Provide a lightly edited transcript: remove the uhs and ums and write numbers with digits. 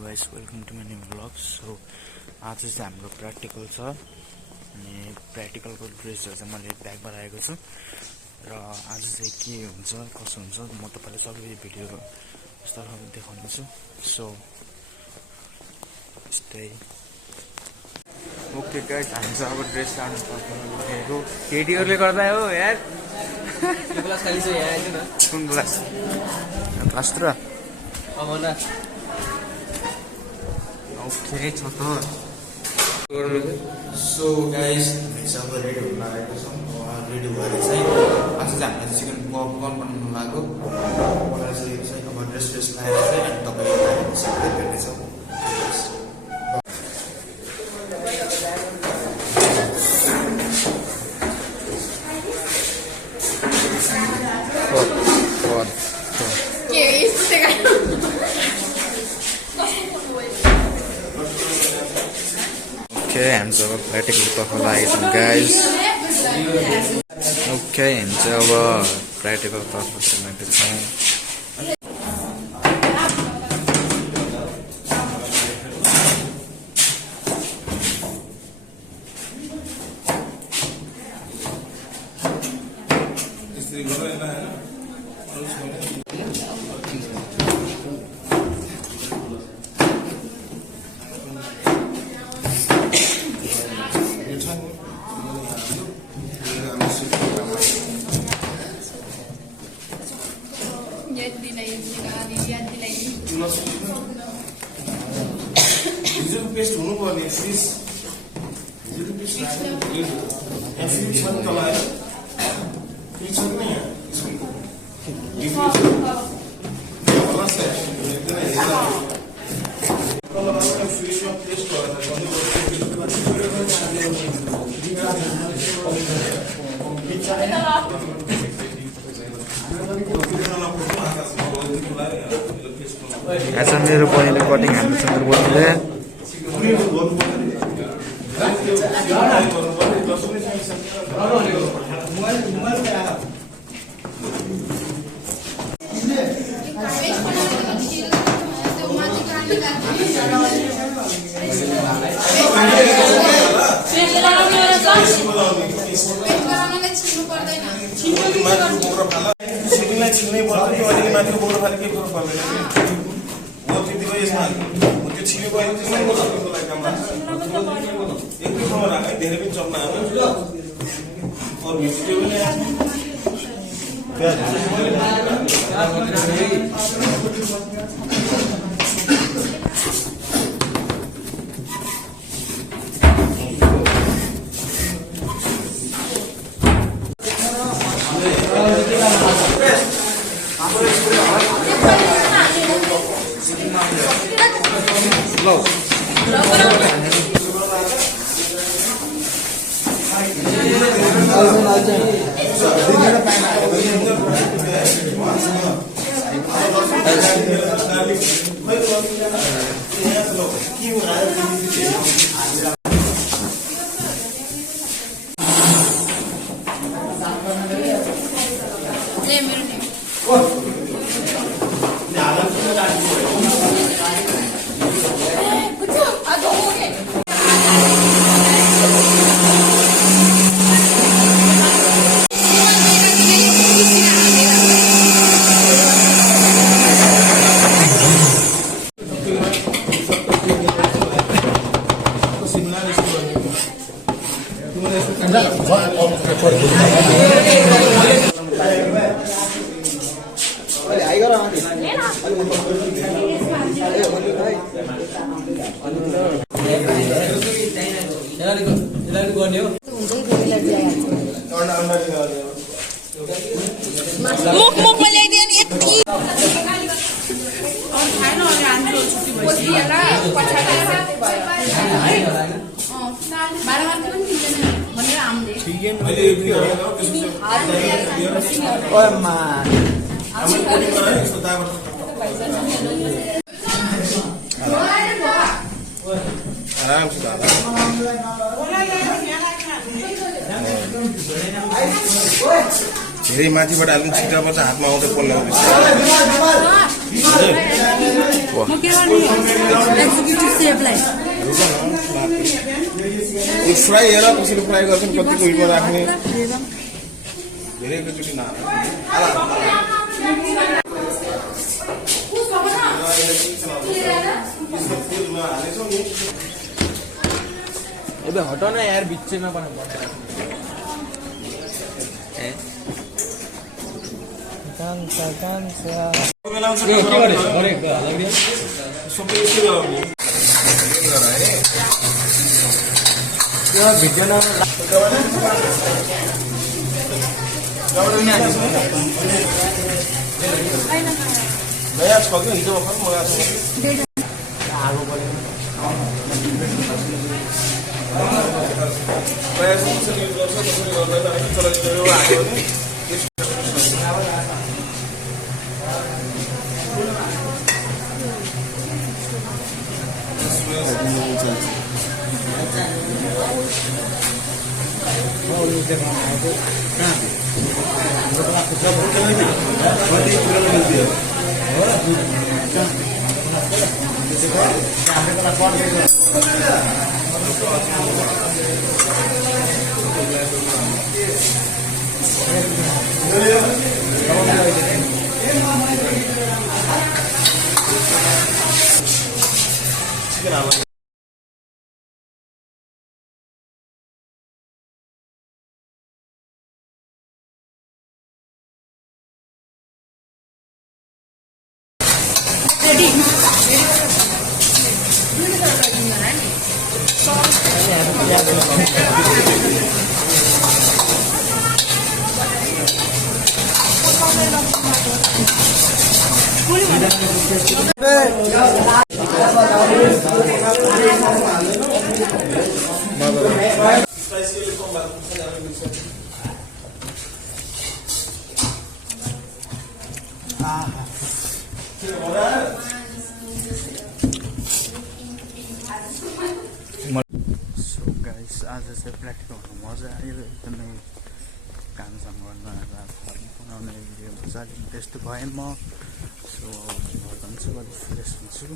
Guys welcome to my new blog. So आज चाहिँ हाम्रो प्र्याक्टिकल छ अनि प्र्याक्टिकलको ड्रेसहरू चाहिँ मैले ब्यागमा राखेको छु र आज चाहिँ के हुन्छ कसो हुन्छ म तपाईँलाई सबै भिडियो विस्तारमा देखाउनेछु। सो स्टे ओके गाइस, हामी चाहिँ अब ड्रेस लानु पर्छ केटीहरूले गर्दा हो यार। क्लास खाली छ यहाँ आइज न। कुन क्लास? क्लास 3 अमना। ओके छ त। सो गाइस हामी चाहिँ अब रेडी हुन लागेको छौँ। रेडी भएर चाहिँ आज चाहिँ हामीले चिकन पपकर्न बनाउनु लागेको बनाइसकेको छ। अब ड्रेस लगाएर चाहिँ अनि तपाईँले भेट्नेछौँ। Okay, and so practical performance, guys. Okay, and so practical performance. Paste हुनुपर्ने फिस पेस्ट ऐसा मेरो बहिनीले कटिङ हाल्नु सुन्दर बहिनीले छिन्नै पर्छ कि अलिकति माथि बोक्रो फाले के फरक पर्दैन हो त्यतिको यसमा त्यो छिनेको चाहिँ बोक्रोको लागि काम लाग्छ। एकै ठाउँमा राख है, धेरै पनि चप्ना हो और भिडियो पनि आराम से धेरै माथिबाट हाल्नु छिटो पर्छ, हातमा आउँदै पल्ला आउँदैछ। म के गर्ने एक्जिक्युटिभ सेफलाई यो फ्राई हेर कसरी फ्राई गर्छन् कतिको हिटमा राख्ने धेरै एकचोटि अबे हटाओ ना यार बीच में बना नयाँ छ कि हिजो भर्खर मगाएको छु प्रायः जस्तो कसरी युज गर्छ कसरी गर्दैन होइन चलाइदिनु हाल्यो भने सो गाइस आज चाहिँ प्र्याक्टिकल मजा आयो एकदमै कामसाम गर्न बनाउने भिडियो मजाले त्यस्तो भएन म सो घरमा चाहिँ अलिक फ्रेस हुन्छु